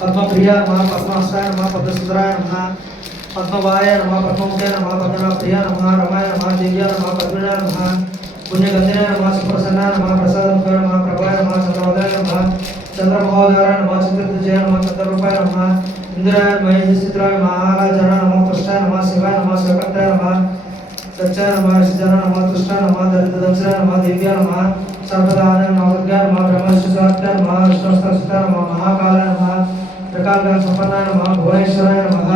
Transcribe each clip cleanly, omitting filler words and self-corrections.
पद्मप्रिया नमः पद्मास्ताय नमः पद्मसुंदराय नमः पद्मवाय नमः पद्ममुखाय नमः पद्मनाभप्रिया नमः रमाय नमः देव्या नमः पद्मिनाय नमः पुण्यगंधिनाय नमः सुप्रसन्नाय नमः प्रसादमुखाय नमः प्रभाय नमः चंद्रोदयाय नमः चंद्रमहोदयाय नमः चतुर्भुजाय नमः चंद्ररूपाय नमः इंद्राय महेशचित्राय महाराजाय नमः पुष्टाय नमः शिवाय नमः शिवकर्ताय नमः सच्चाय नमः सिद्धाय नमः तुष्टाय नमः दरिद्रदंशाय नमः देव्या नमः सर्वदाय नमः नमः ब्रह्मशिवाय नमः विष्णुस्ताय नमः महाकालाय नमः प्रकाशकाल संपन्नाय नमः भुवनेश्वराय नमः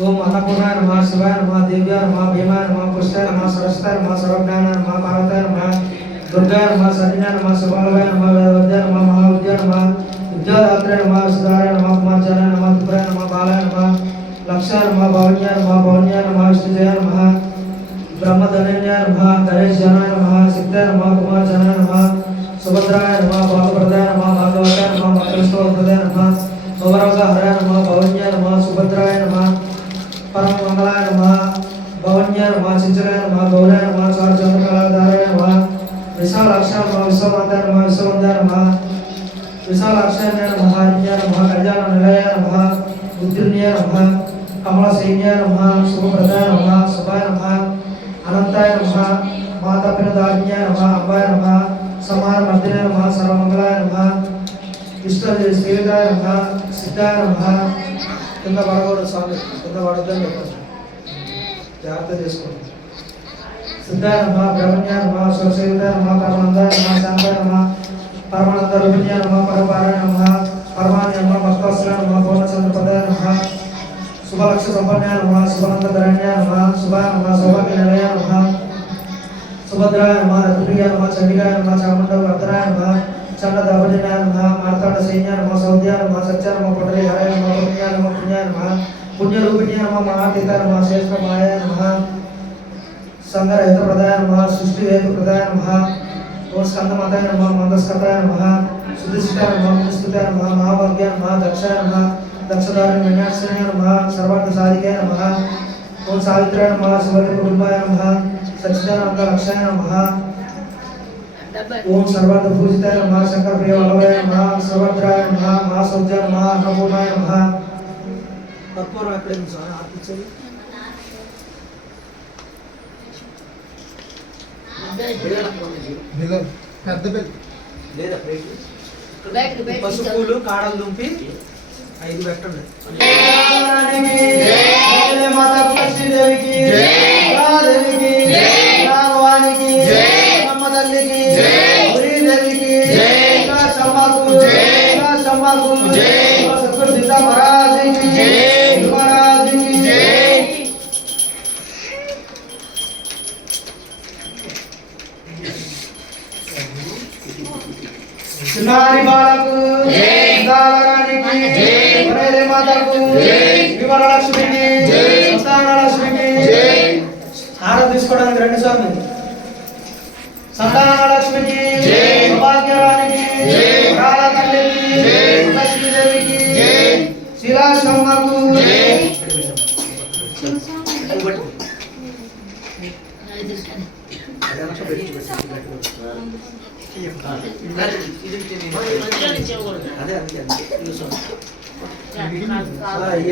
ओम अन्नपूर्णाय नमः शिवाय नमः देव्याय नमः भीमाय नमः पुष्टाय नमः सरस्वताय नमः सर्वज्ञानाय नमः पार्वत्याय नमः दुर्गाय नमः शरण्याय नमः सुबलाय नमः वेदवद्याय नमः महाविद्याय नमः विद्यादात्रे नमः सुधाराय नमः कुमारजानाय नमः त्रिपुराय नमः बालाय नमः लक्षाय नमः भवन्याय नमः विष्णुजयाय नमः ब्रह्मधन्याय नमः गणेशजनाय नमः सिद्धाय नमः कुमारजानाय नमः सुभद्राय नमः भागवताय नमः भागवताय नमः मंगलस्तोत्रदाय नमः भवरोगहराय नमः भवन्याय नमः सुभद्राय नमः परममंगलाय नमः भवन्याय नमः चिंचलाय नमः गौराय नमः चारुचंद्रकलाधाराय नमः विशालाक्षाय नमः विश्ववंदाय नमः विश्ववंदाय नमः विशालाक्षाय नमः हरिण्याय नमः कल्याणनिलयाय नमः बुद्धिर्ण्याय नमः कमलसेन्याय नमः शुभप्रदाय नमः शुभाय नमः अनंताय नमः मातापिताज्ञाय नमः अम्बाय नमः समारमर्दिनाय नमः सर्वमंगलाय नमः इष्टदेवताय नमः सिद्धाय नमः కింద పడకూడదు స్వామి కింద పడొద్దని చెప్పండి జాగ్రత్త చేసుకోండి సిద్ధాయ నమః బ్రహ్మణ్యాయ నమః స్వసేవితాయ నమః పరమానందాయ నమః శాంతాయ నమః పరమానంద రూపిణ్యాయ నమః పరపారాయ నమః పరమాన్య నమః భక్తవత్సలాయ నమః పూర్ణచంద్రపదాయ నమః శుభలక్ష సంపన్యాయ నమః శుభానందకరణ్యాయ నమః శుభాయ నమః సౌభాగ్యనిలయాయ నమః సుభద్రాయ నమః రత్నప్రియాయ నమః చండికాయ నమః చాముండవర్ధనాయ నమః चंडदावलिनाय नमः मार्तांडसेन्याय नमः सौद्याय नमः सच्चाय नमः पुंडरीकाय नमः पुण्याय नमः पुण्यरूपिण्याय नमः महातीताय नमः श्रेष्ठमायाय नमः संगरहितप्रदाय नमः सृष्टिहेतुप्रदाय नमः ओम स्कंदमाताय नमः मंदस्कंदाय नमः सुधिष्ठाय नमः मुनिस्तुताय नमः महाभाग्याय नमः दक्षाय नमः दक्षधारिणी विनाशाय नमः सर्वार्थसाधिकाय नमः ओम सावित्राय नमः शिवकुटुंबाय नमः सच्चिदानंद लक्षाय नमः ओम सर्वार्थ पूजिताय नमः शंकर प्रिय वल्लभाय नमः सर्वत्राय नमः महासौज्याय नमः अन्नपूर्णाय नमः तत्पूर्व ఎక్కడ ఉంది సార్ ఆర్తించండి బిల్ల పెద్ద బిల్ల లేదా ప్లేట్ పసుపులు కాడలు దుంపి 5 పెట్టండి జై మాతా లక్ష్మీ దేవికి జై రాదేవికి జై రాఘవానికి జై తల్లికి జై శ్రీదేవికి జై శంభకు జై శంభకు జై సత్పురు సీతా మహారాజుకి జై మహారాజుకి జై సునారి బాలకు జై దారానికి జై వరదే మాతకు జై వివరలక్ష్మికి జై సంతానలక్ష్మికి జై హారతి తీసుకోవడానికి రండి స్వామి సంతానలక్ష్మికి జై భాగ్యరానికి జై రాధతల్లికి జై లక్ష్మీదేవికి జై శిలాశమ్మకు జై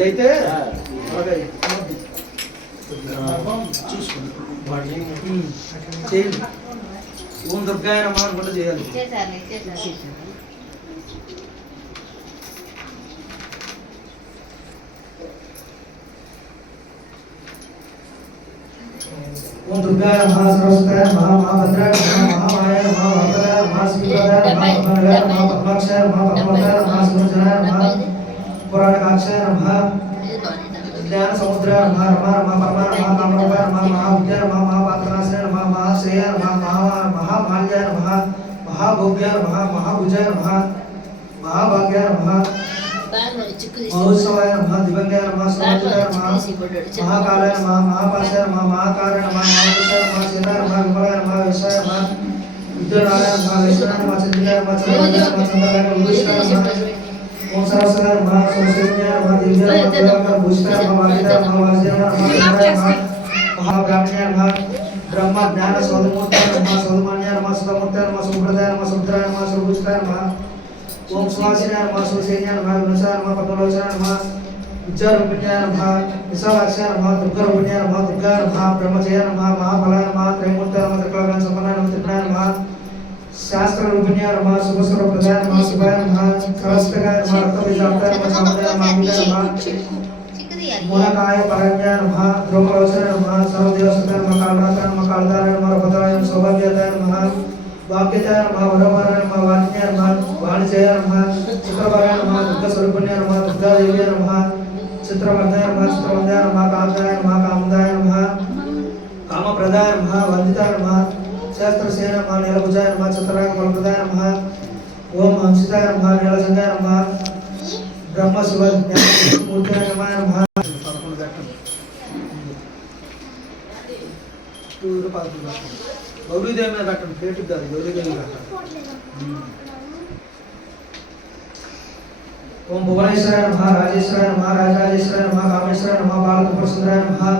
అయితే చూసుకోండి ఓం దుర్గాయ నమః అనుకుంటూ చేయాలి ओम दुर्गाय नमः सरस्वत्याय नमः महाभद्राय नमः महामायाय नमः वरदाय नमः श्रीप्रदाय नमः पद्मनाभाय नमः पद्माक्षाय नमः पद्मवताय नमः सुरजनाय नमः पुराणकाक्षाय नमः ज्ञान समुद्राय नमः रमा नमः परमा नमः कामरूपाय नमः महाविद्याय नमः महापात्रनाशाय नमः महाश्रेयाय नमः महामाल्याय नमः महाभोग्याय नमः महाभुजाय नमः महाभाग्याय नमः महोत्सवाय नमः दिव्यांगाय नमः स्वामिताय नमः महाकालाय नमः महापाशाय नमः महाकाराय नमः महापुरुषाय नमः सेनाय नमः विमलाय नमः विशाय नमः विद्यानाय नमः वैष्णवाय नमः चंद्राय नमः चंद्राय नमः चंद्राय नमः भूषणाय नमः ओम सरस्वताय नमः सरस्वत्याय नमः दिव्याय नमः भूषणाय नमः वादिताय नमः वाजिनाय नमः महाब्राह्मणाय नमः ब्रह्म ज्ञान सौदमूर्ताय नमः सौदमान्याय नमः सौदमूर्ताय नमः सुप्रदाय नमः सुभद्राय नमः सुभुजताय नमः ओम सुवासिनाय नमः सुसेन्याय नमः विनुसाय नमः पद्मलोचनाय नमः उज्जवलरूपिण्याय नमः विशालाक्षाय नमः दुर्गारूपिण्याय नमः दुर्गाय नमः ब्रह्मजयाय नमः महाफलाय नमः त्रैमूर्ताय नमः त्रिकलाग्न संपन्नाय नमः त्रिपुराय नमः शास्त्ररूपिण्याय नमः शुभस्वरूपप्रदाय नमः शिवाय नमः सहस्त्रकाय नमः रक्तबीजाप्ताय नमः सामदाय नमः अम्बिकाय नमः मूलकाय परज्ञाय नमः ध्रुवलोचनाय नमः सर्वदेवसुताय नमः कालरात्राय नमः कालधाराय नमः रभद्राय नमः सौभाग्यताय नमः वाक्यताय नमः वरवराय नमः वाणिज्याय नमः वाणिजयाय नमः चित्रवराय नमः दुर्गास्वरूपिण्याय नमः दुर्गादेव्याय नमः चित्रवन्दाय नमः चित्रवन्दाय नमः कामदाय नमः कामदाय नमः कामप्रदाय नमः वन्दिताय नमः शास्त्रसेन नमः नीलभुजाय नमः चित्राय फलप्रदाय नमः ओम हंसिताय नमः नीलजंगाय नमः ब्रह्म शिव ज्ञानमूर्ताय नमः गौरीदेवी में कटन प्लेट का गौरीदेवी का ओम भुवनेश्वराय नमः राजेश्वराय नमः राजराजेश्वराय नमः कामेश्वराय नमः बालकपुरसुंदराय नमः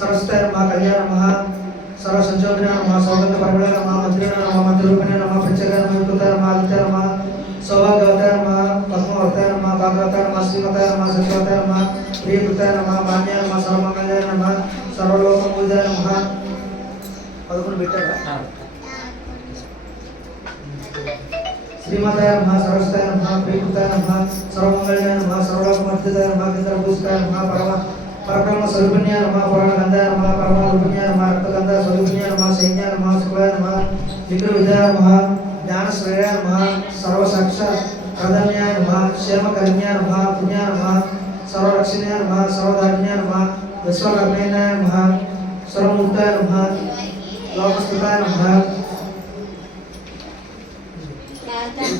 सरस्वत्याय नमः कल्याण नमः सर्वसंजोगिनाय नमः सौगंध परिमलाय नमः मंत्रिणाय नमः मंत्रिरूपिणाय नमः पंचगाय नमः युक्ताय नमः आदित्याय नमः सौभाग्यवताय नमः पद्मवताय नमः भागवताय नमः श्रीमताय नमः सत्यवताय नमः प्रियकृताय नमः मान्याय नमः सर्वमंगलाय नमः सर्वलोकमूलदाय नमः पदकोन बेटारा श्रीमताय नमः सरस्वताय नमः प्रियकृताय नमः सर्वमंगलाय नमः सर्वलोकमूलदाय नमः केंद्रभूषिताय नमः परब्रह्म स्वरूपिण्याय नमः पुराणगंधाय नमः परमरूपिण्याय नमः रक्तगंधाय स्वरूपिण्याय नमः सैन्याय नमः शुक्लाय नमः विग्रहविद्याय नमः ज्ञानश्रेयाय नमः सर्वसाक्षात् प्रधान्याय नमः क्षेमकरण्याय नमः पुण्याय नमः सर्वरक्षण्याय नमः सर्वधान्याय नमः विश्वकर्मण्याय नमः सर्वमुक्ताय नमः लोकस्तुताय नमः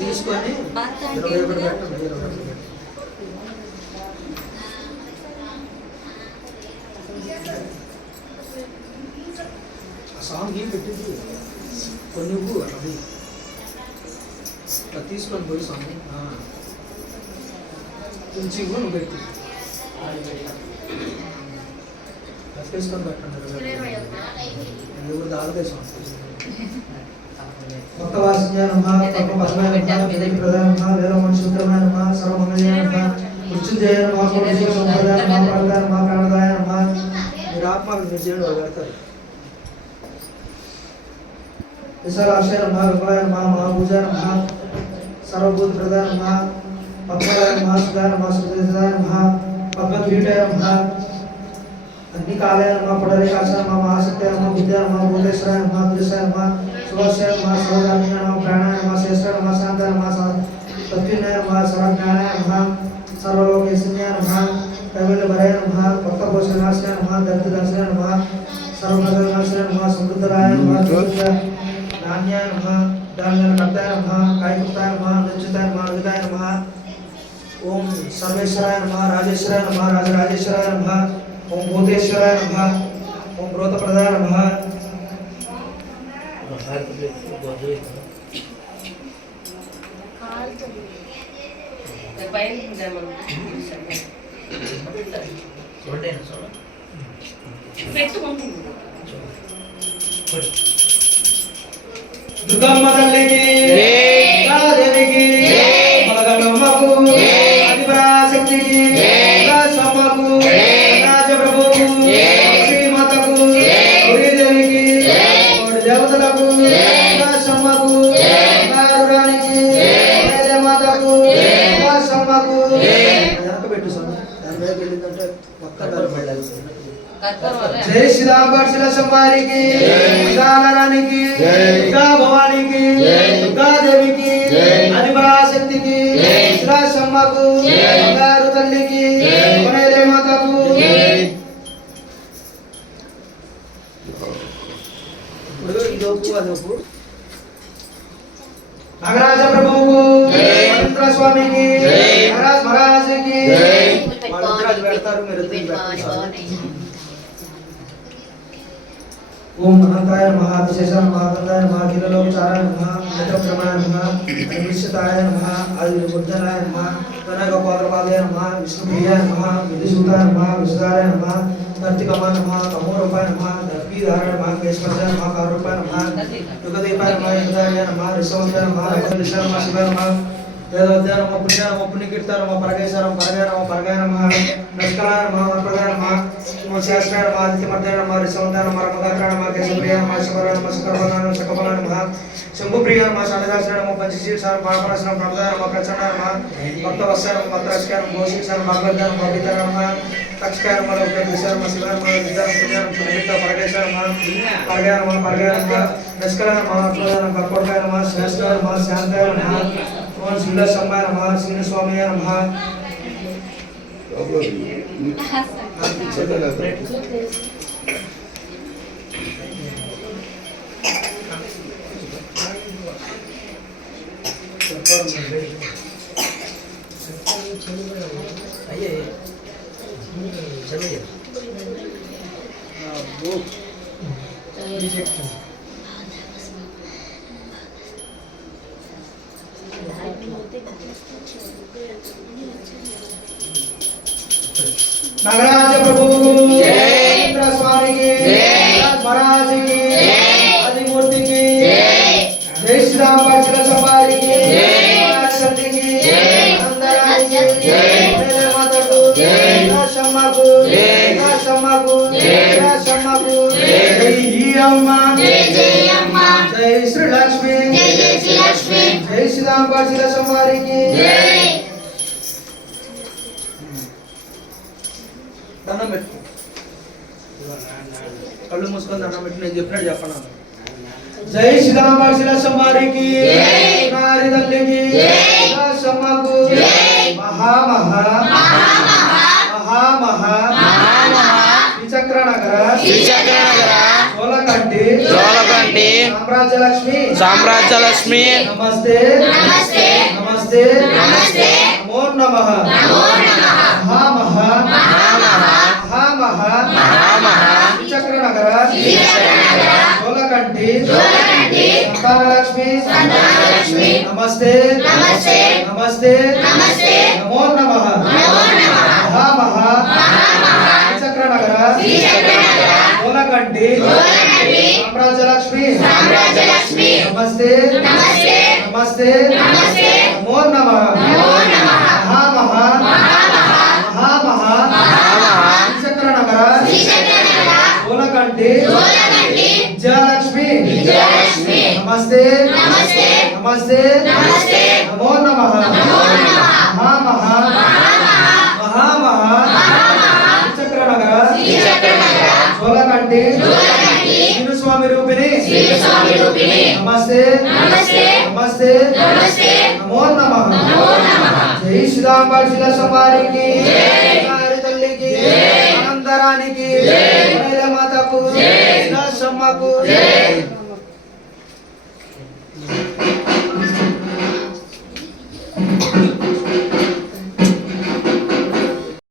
తీసుకొని 21 పెట్టండి ఆ సాంగ్ ఏం పెట్టింది కొన్ని అవి తీసుకొని పోయి సాంగ్ కొంచెం నువ్వు పెట్టి తీసుకొని పెట్టండి ఎవరు దాగదే సాంగ్ भक्तवासिन्याय नमः पद्मपद्माय नमः वेदप्रदाय नमः वेदमणिसूत्रमाय नमः सर्वमंगलाय नमः मृत्युंजयाय नमः कोटिसंप्रदाय नमः प्राणदाय नमः प्राणदाय नमः निरात्मा निर्जन वगैरह विशालाक्षाय नमः विमलाय नमः महाभुजाय नमः सर्वभूतप्रदाय नमः पद्मराय नमः सुधाय नमः सुदेशाय नमः पद्मकिरीटाय नमः अग्निकालाय नमः पुंडरीकाक्षाय नमः महाशक्ताय नमः विद्याय नमः भूतेश्वराय नमः द्विषाय नमः सुभाषाय नमः सर्वधान्याय नमः प्राणाय नमः शेषाय नमः शांताय नमः तत्विनाय नमः सर्वज्ञानाय नमः सर्वलोकेशन्याय नमः कैवल्यवराय नमः भक्तपोषणाय नमः दत्तदासाय नमः सर्वभद्रनाशाय नमः समृद्धराय नमः नान्याय नमः दानकर्ताय नमः कायकृताय नमः निश्चिताय नमः विदाय नमः ओम सर्वेश्वराय नमः राजेश्वराय नमः राजराजेश्वराय नमः ओम भूतेश्वराय नमः ओम ब्रोतप्रदाय नमः दुर्गम्मा तल्ली की देवी की मलगम्माकु आदिपराशक्ति की राजम्माकु राजप्रभु श्री माताकु गौरी देवी की और देवतలకు राजम्माकु नारुराणी की వేద మాతకు రాజమ్మకు వెనకబెట్టు స్వామి దాని మీద వెళ్ళిందంటే మొత్తం కనపడాలి जय श्री राम बर्षिला संवारी की गाला रानी की गा भवानी की गा देवी की आदिपराशक्ति की श्री शम्मा को गारु तल्ली की वनेले माता को इदोपु अदोपु नागराज प्रभु को मंत्र स्वामी की महाराज महाराज की महाराज बैठतारू मेरे दिन ओम अनंताय नमः अतिशेषाय नमः अनंताय नमः अखिलोपचाराय नमः नेत्रप्रमाय नमः अनिश्चिताय नमः आदिबुद्धनाय नमः तनयगोपाद्रपादाय नमः विष्णुप्रियाय नमः विधिसूताय नमः विष्णुदाय नमः कार्तिकमाय नमः कमोरूपाय नमः धारण नमः केशवस्य नमः कारूपाय नमः युगदीपाय नमः युगदाय नमः ऋषवन्ताय नमः नमः शिवाय नमः वेदवद्याय नमः पुण्याय नमः पुण्यकीर्ताय नमः परगेशाय नमः परगाय नमः नमस्काराय नमः वरप्रदाय नमः नमस्काराय नमः आदित्यमर्दाय नमः ऋषवन्ताय नमः रमदात्राय नमः केशवप्रियाय नमः शबराय नमः शकरवनाय नमः शकपलाय नमः शंभुप्रियाय नमः शालिदासाय नमः पंचशीर्षाय नमः पापनाशनाय नमः प्रमदाय नमः प्रचण्डाय नमः भक्तवत्साय नमः भद्राशकाय नमः भोषिकाय नमः भागवताय नमः अभिताय नमः तक्षकाय नमः लोकदेशाय नमः शिवाय नमः विद्याय पुण्याय नमः पुण्यकीर्ताय परगेशाय नमः परगाय नमः नमस्काराय नमः वरप्रदाय नमः कर्पूरकाय नमः श्रेष्ठाय नमः शान्ताय नमः ओम श्रीलक्ष्माय नमः श्री स्वामीय नमः नागराज प्रभु इंद्र स्वामी की महाराज की आदिमूर्ति की जय श्री राम पार्षद सवारी की शक्ति की अंदरानी की मेरे माता को शम्मा को शम्मा को शम्मा को जय अम्मा जय श्री लक्ष्मी जय श्री राम पार्षद सवारी की దండం పెట్టు కళ్ళు మూసుకొని దండం పెట్టి నేను చెప్పినట్టు చెప్పను జై శ్రీరామ శిలసమారికి నారి తల్లికి సమ్మకు మహా మహా మహా మహా శ్రీచక్ర నగర సోలకంటి సామ్రాజ్యలక్ష్మి నమస్తే నమస్తే నమో నమః మహా మహా శ్రీచక్ర నగర సోలకంటి సంతానలక్ష్మి నమస్తే నమస్తే నమో నమః మహా మహా శ్రీచక్ర నగర సోలకంటి సామ్రాజ్యలక్ష్మి నమస్తే నమస్తే నమో నమః మహా మహా శ్రీచక్ర నగర సోలకంటి విజయలక్ష్మి నమస్తే నమస్తే నమో నమః మహా మహా శ్రీచక్ర నగర సోలకంటి స్వామి రూపిణి నమస్తే నమో నమః జై శ్రీరామ శిలసమారికి నారి తల్లికి ఆనందరానికి మాతకు శ్రీలక్ష్మకు